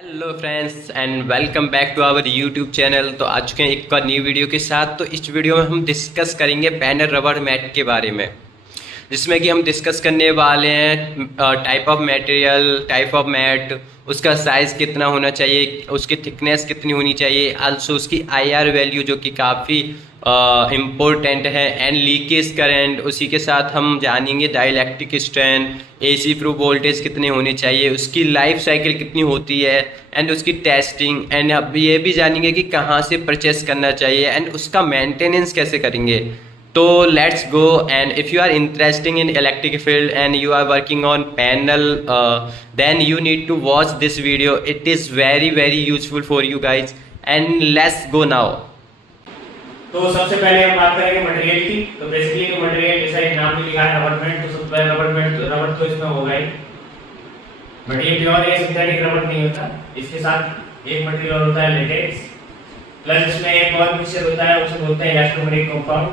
Hello friends and welcome back to our YouTube channel. तो आ चुके हैं एक और नई वीडियो के साथ। तो इस वीडियो में हम डिस्कस करेंगे बैनर रबर मैट के बारे में, जिसमें कि हम डिस्कस करने वाले हैं type of material, type of mat, उसका साइज़ कितना होना चाहिए, उसकी थिकनेस कितनी होनी चाहिए, आल्सो उसकी आईआर वैल्यू जो कि काफ़ी इम्पोर्टेंट है, एंड लीकेज करंट। उसी के साथ हम जानेंगे dielectric strength, AC proof voltage कितने होने चाहिए, उसकी लाइफ साइकिल कितनी होती है, एंड उसकी टेस्टिंग, एंड अब ये भी जानेंगे कि कहाँ से परचेस करना चाहिए एंड उसका मेंटेनेंस कैसे करेंगे। तो let's go. And if you are interesting in electric field and you are working on panel, then you need to watch this video. It is very useful for you guys and let's go now. तो सबसे पहले हम बात करेंगे material की। तो basically जो material, जैसा एक नाम भी लिखा है रबर बैंड, तो सबसे पहले रबर तो इसमें होगा ही। मटेरियल प्योर या सिंथेटिक रबर नहीं होता। इसके साथ एक मटेरियल और होता है लेटेक्स, प्लस इसमें एक और मिक्सचर होता है, उसे बोलते हैं इलास्टोमेरिक कंपाउंड।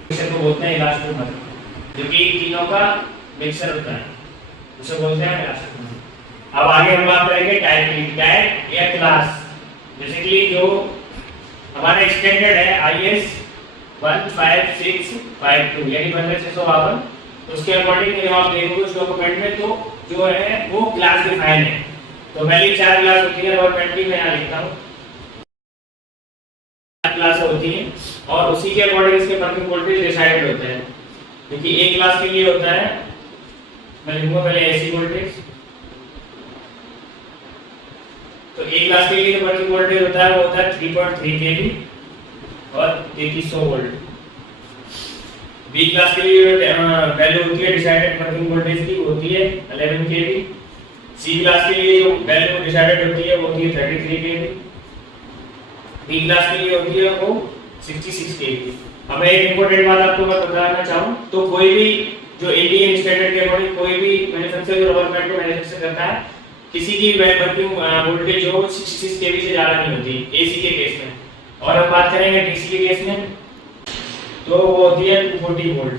मिक्सचर को बोलते हैं इलास्टोमर, जो कि तीनों का मिक्सचर होता है, उसे बोलते हैं इलास्टोमर। अब आगे हम बात करेंगे टाइप की, टाइप या क्लास। बेसिकली जो हमारा स्टैंडर्ड है IS 15652 यानी 15652, उसके अकॉर्डिंग जब आप देखोगे उस डॉक्यूमेंट में, तो जो है वो क्लास डिफाइन है। तो पहली 4 क्लास होती है रबर बैंड की, मैं यहाँ लिखता हूँ 4 क्लास होती है, और उसी के अकॉर्डिंग इसके वर्किंग वोल्टेज डिसाइड होते हैं। क्योंकि एक क्लास के लिए होता है, मैं लिखूंगा पहले एसी वोल्टेज। तो एक क्लास के लिए जो वर्किंग वोल्टेज होता है वो होता है 3.3 kV और 3300 वोल्ट। बी क्लास के लिए वैल्यू होती है डिसाइडेड वर्किंग वोल्टेज की, होती है 11 kV। सी क्लास के लिए जो वैल्यू डिसाइडेड होती है वो होती है 33 kV। डी क्लास के लिए होती है वो 66 kV। अब मैं एक इंपॉर्टेंट बात आपको बताना चाहूं, तो कोई भी जो इंडियन स्टैंडर्ड के अकॉर्डिंग कोई भी मैन्युफैक्चरर रबर बैंड को मैन्युफैक्चर करता है, किसी की वर्किंग वोल्टेज जो 66 kV से ज्यादा नहीं होती एसी के केस में। और हम बात करेंगे डीसी के केस में, तो वो होती है 240 वोल्ट।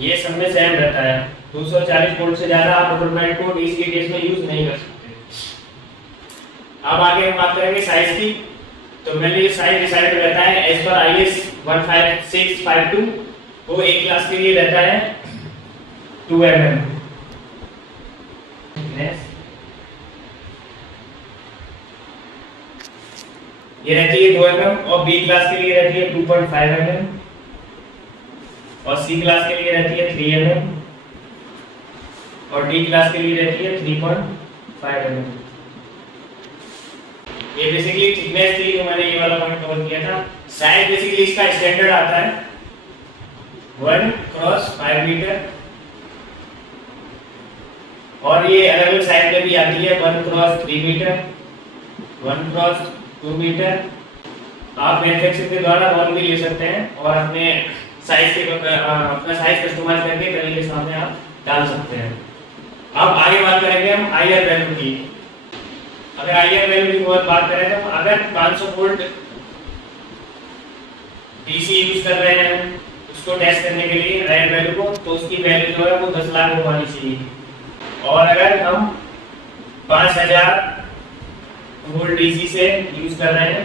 ये सब में सेम रहता है, 240 वोल्ट से ज्यादा आप रबर बैंड को डीसी के केस में यूज नहीं कर सकते। अब आगे हम बात करेंगे साइज की। तो मैंने साइज डिसाइड रहता है एज पर IS 15652, वो एक क्लास के लिए रहता है 2 mm। ये रहती है 2 mm, और बी क्लास के लिए रहती है 2.5 mm, और सी क्लास के लिए रहती है 3 mm, और डी क्लास के लिए रहती है 3.5 mm। ये बेसिकली थिकनेस थी, जो मैंने ये वाला पॉइंट कवर किया था। साइज बेसिकली इसका स्टैंडर्ड आता है 1x5 मीटर, और ये अलग अलग साइज में भी आती है 1x3 मीटर, 1x2 मीटर। आप मैन्युफैक्चरर के द्वारा और भी ले सकते हैं, और अपने साइज के अपना साइज कस्टमाइज करके कहीं के सामने आप डाल सकते हैं। अब आगे बात करेंगे हम आईआर वैल्यू की। अगर आईआर वैल्यू की बात करें तो अगर 500 वोल्ट डीसी यूज कर रहे हैं उसको टेस्ट करने के लिए आईआर वैल्यू को, तो उसकी वैल्यू जो है वो 10 लाख होनी चाहिए। और अगर हम 5000 वोल्ट डीसी से यूज कर रहे हैं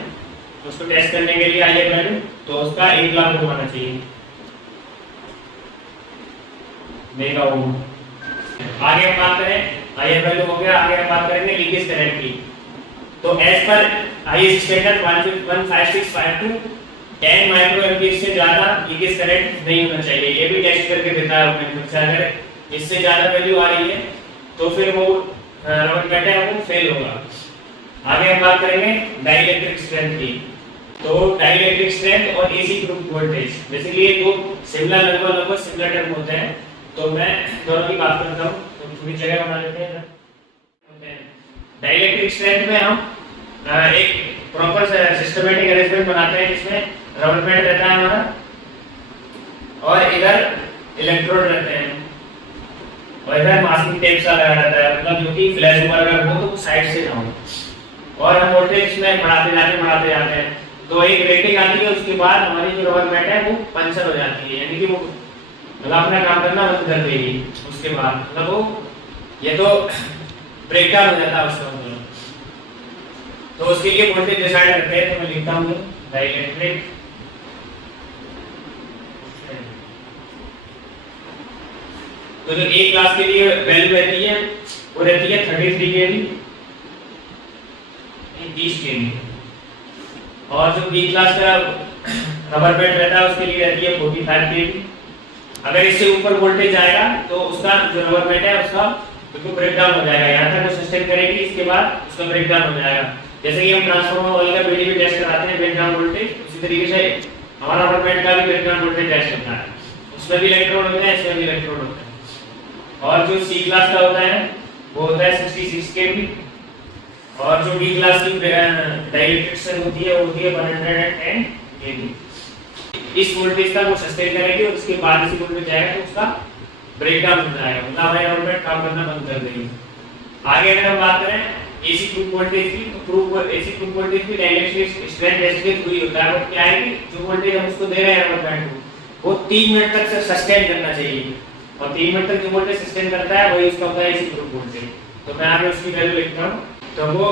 उसको टेस्ट करने के लिए आईआर वैल्यू, तो उसका 1 लाख होना चाहिए मेगा ओम। आगे हम बात करें, आईआर वैल्यू हो गया, आगे हम बात करेंगे लीकेज करंट की। तो as per IS standard 15652 10 micro ampere से ज्यादा लीकेज करंट नहीं होना चाहिए। ये भी टेस्ट करके देता है मैन्युफैक्चरर। अगर इससे ज्यादा वैल्यू आ रही है तो फिर वो रबर बैंड है वो फेल होगा। आगे हम बात करेंगे डाइलेक्ट्रिक स्ट्रेंथ की। तो डाइलेक्ट्रिक स्ट्रेंथ और एसी प्रूफ वोल्टेज, बेसिकली ये दो लगभग सिमिलर टर्म होते हैं, तो मैं दोनों की बात करता हूं। तो थोड़ी जगह बना लेते हैं। डाइलेक्ट्रिक स्ट्रेंथ में हम एक प्रॉपर सिस्टमैटिक अरेंजमेंट बनाते हैं, जिसमें रबर बैंड रहता है हमारा, और इधर इलेक्ट्रोड रहते हैं, और इधर मास्किंग टेप सा लगा रहता है, मतलब जो कि फ्लैश ऊपर अगर हो तो साइड से ना हो, और हम वोल्टेज इसमें बढ़ाते जाते हैं। तो एक रेटिंग आती है, उसके बाद हमारी जो रबर बैंड है वो पंचर हो जाती है, यानी कि वो मतलब अपना काम करना बंद कर देगी। उसके बाद मतलब वो ये तो ब्रेकडाउन हो जाता है उसका मतलब। तो उसके लिए वोल्टेज डिसाइड करते हैं, तो मैं लिखता हूँ डाइलेक्ट्रिक तो जो ए क्लास के लिए वैल्यू रहती है वो रहती है 33 केवी 30 केवी, और जो बी क्लास का रबर बैंड रहता है उसके लिए रहती है 45 केवी। अगर इससे ऊपर वोल्टेज आएगा तो उसका जो रबर बैंड है उसका बिल्कुल ब्रेक डाउन हो जाएगा, यहाँ तक वो सस्टेन करेगी, इसके बाद उसका ब्रेक डाउन हो जाएगा। जैसे कि हम ट्रांसफार्मर ऑयल का बीडीबी टेस्ट कराते हैं ब्रेक डाउन वोल्टेज, उसी तरीके से हमारा रबर बैंड का भी ब्रेक डाउन वोल्टेज टेस्ट होता है, उसमें भी इलेक्ट्रोड होते हैं, इसमें भी इलेक्ट्रोड होते हैं। और जो सी क्लास का होता है वो होता है 66 केवी, और जो डी क्लास की डाइलेक्ट्रिक होती है वो होती है 110 केवी। इस वोल्टेज का वो सस्टेन करेगी और उसके बाद इसी वोल्टेज जाएगा तो उसका ब्रेक डाउन हो जाएगा, मतलब हमारे रबर बैंड काम करना बंद कर देगी। आगे अगर हम बात करें एसी ट्यूब वोल्टेज की, तो ट्यूब एसी ट्यूब वोल्टेज भी डाइलेक्ट्रिक स्ट्रेंथ टेस्ट के थ्रू ही होता है। वो क्या है कि जो वोल्टेज हम उसको दे रहे हैं रबर बैंड को, वो 3 मिनट तक से सस्टेन करना चाहिए, और 3 मिनट तक जो वोल्टेज सस्टेन करता है वही उसका होता है एसी ट्यूब वोल्टेज। तो मैं आगे उसकी वैल्यू लिखता हूं। तो वो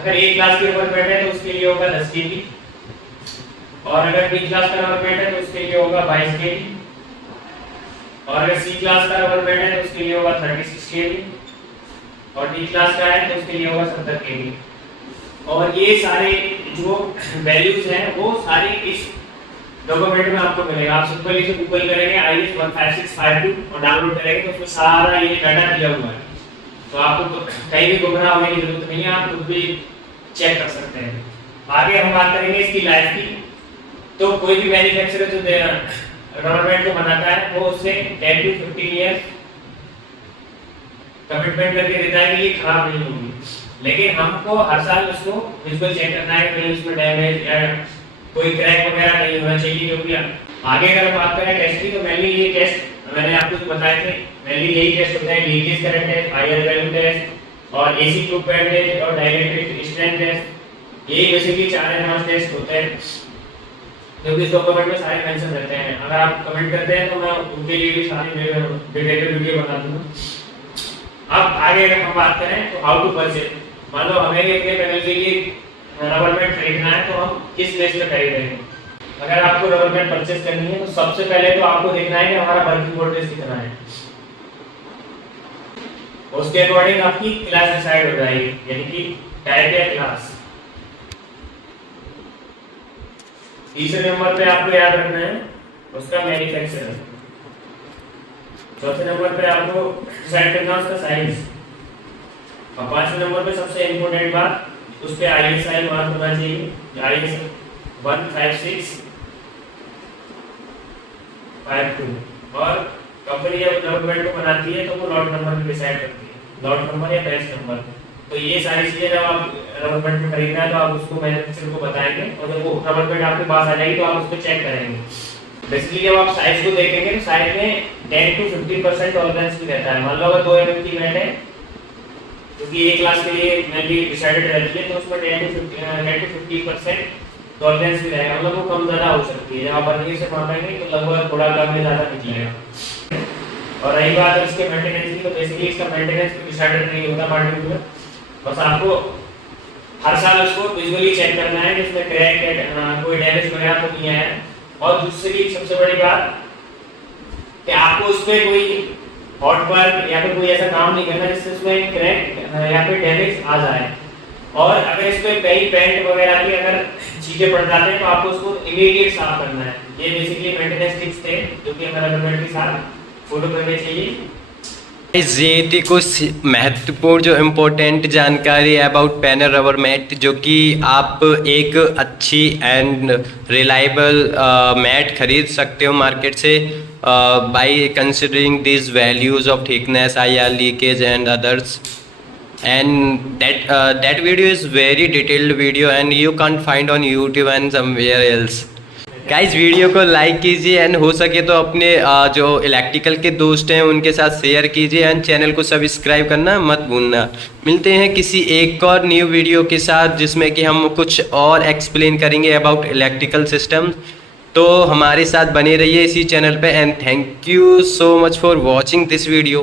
अगर ए क्लास की रबर बैंड है तो उसके लिए होगा 10 केवी, और अगर बी क्लास का रबर बैंड है तो उसके लिए होगा 22 केवी, और अगर सी क्लास का रबर बैंड है तो उसके लिए होगा 36 केवी, और डी क्लास का है तो उसके लिए होगा 70 केवी। और ये सारे जो वैल्यूज हैं वो सारे इस डॉक्यूमेंट में आपको मिलेगा। आप सिंपली से गूगल करेंगे IS 15652 और डाउनलोड करेंगे तो उसमें सारा ये डाटा दिया हुआ है, तो आपको कहीं भी गुमराह होने की जरूरत नहीं है, आप खुद भी चेक कर सकते हैं। आगे हम बात करेंगे इसकी लाइफ की। तो कोई भी मैन्युफैक्चरर जो रबर बैंड को बनाता है वो उससे 10 to 15 ईयर्स कमिटमेंट करके देता है कि ये खराब नहीं होगी, लेकिन हमको हर साल उसको विजुअल चेक करना है, कहीं उसमें डैमेज या कोई क्रैक वगैरह नहीं होना चाहिए। क्योंकि आगे अगर हम बात करें टेस्ट की, तो मेनली ये टेस्ट मैंने आपको बताए थे, मेनली यही टेस्ट होते हैं, leakage current test, IR value test, और एसी ट्यूब बैंड टेस्ट, और डाइलेक्ट्रिक स्ट्रेंथ टेस्ट। यही बेसिकली 4 एडवांस टेस्ट होते हैं जो कि इस डॉक्यूमेंट में सारे मेंशन रहते हैं। अगर आप कमेंट करते हैं तो मैं उनके लिए भी सारी डिटेल्ड वीडियो बना दूंगा। अब आगे अगर हम बात करें तो हाउ टू परचेज, मान लो हमें अपने पैनल के लिए रबर बैंड खरीदना है तो हम किस बेस पे खरीदेंगे। अगर आपको रबर बैंड परचेज करनी है तो सबसे पहले तो आपको देखना है कि हमारा वर्किंग वोल्टेज कितना है, उसके अकॉर्डिंग आपकी क्लास डिसाइड हो जाएगी, यानी कि टाइप या क्लास। तीसरे नंबर पे आपको याद रखना है उसका मैन्युफैक्चरर। चौथे नंबर पे आपको डिसाइड करना उसका साइज, और 5वें नंबर पे सबसे इम्पोर्टेंट बात उस पे ISI मार्क होना चाहिए, IS 15652। और कंपनी जब रबर बैंड को बनाती है तो वो लॉट नंबर भी डिसाइड करती है, लॉट नंबर या बैच नंबर। तो ये सारी चीजें जब आप रबर बैंड खरीदना है तो आप उसको मैन्युफैक्चरर को बताएंगे, और जब वो रबर बैंड आपके पास आ जाएगी तो आप उसको चेक करेंगे। बेसिकली जब आप साइज को देखेंगे तो साइज में 10 to 15% टॉलरेंस भी रहता है। मान लो अगर 2 mm की बैंड है क्योंकि एक क्लास के लिए मैंने डिसाइडेड रहती है, तो उसमें 10 to 50% टॉलरेंस भी रहेगा, मतलब वो कम ज़्यादा हो सकती है। जब आप बर्निंग से मापेंगे तो लगभग थोड़ा कम या ज़्यादा निकलेगा। और रही बात है इसके मेंटेनेंस की, तो बेसिकली इसका मेंटेनेंस डिसाइडेड नहीं होता पार्टिकुलर, बस आपको हर साल उसको विजुअली चेक करना है कि इसमें क्रैक कोई डैमेज वगैरह तो नहीं आया। और दूसरी सबसे बड़ी बात कि आपको उस पर कोई हॉट वर्क या फिर कोई ऐसा काम नहीं करना जिससे उसमें क्रैक या फिर डैमेज आ जाए। और अगर इस पे कई पेंट वगैरह की अगर चीजें पड़ जाते हैं तो आपको उसको इमीडिएट साफ करना है। ये बेसिकली मेंटेनेंस टिप्स थे जो कि हमारे गवर्नमेंट के साथ फॉलो करने चाहिए। ये थी कुछ महत्वपूर्ण जो इम्पोर्टेंट जानकारी अबाउट पैनल रबर मैट, जो कि आप एक अच्छी एंड रिलायबल मैट खरीद सकते हो मार्केट से by considering this values of thickness, IR leakage and others. And that video is very detailed video and you can't find on YouTube and somewhere else. Guys video को like कीजिए and हो सके तो अपने जो electrical के दोस्त हैं उनके साथ शेयर कीजिए एंड चैनल को सब्सक्राइब करना मत भूलना। मिलते हैं किसी एक और न्यू वीडियो के साथ जिसमें कि हम कुछ और एक्सप्लेन करेंगे अबाउट इलेक्ट्रिकल सिस्टम। तो हमारे साथ बने रहिए इसी चैनल पे and thank you so much for watching this video.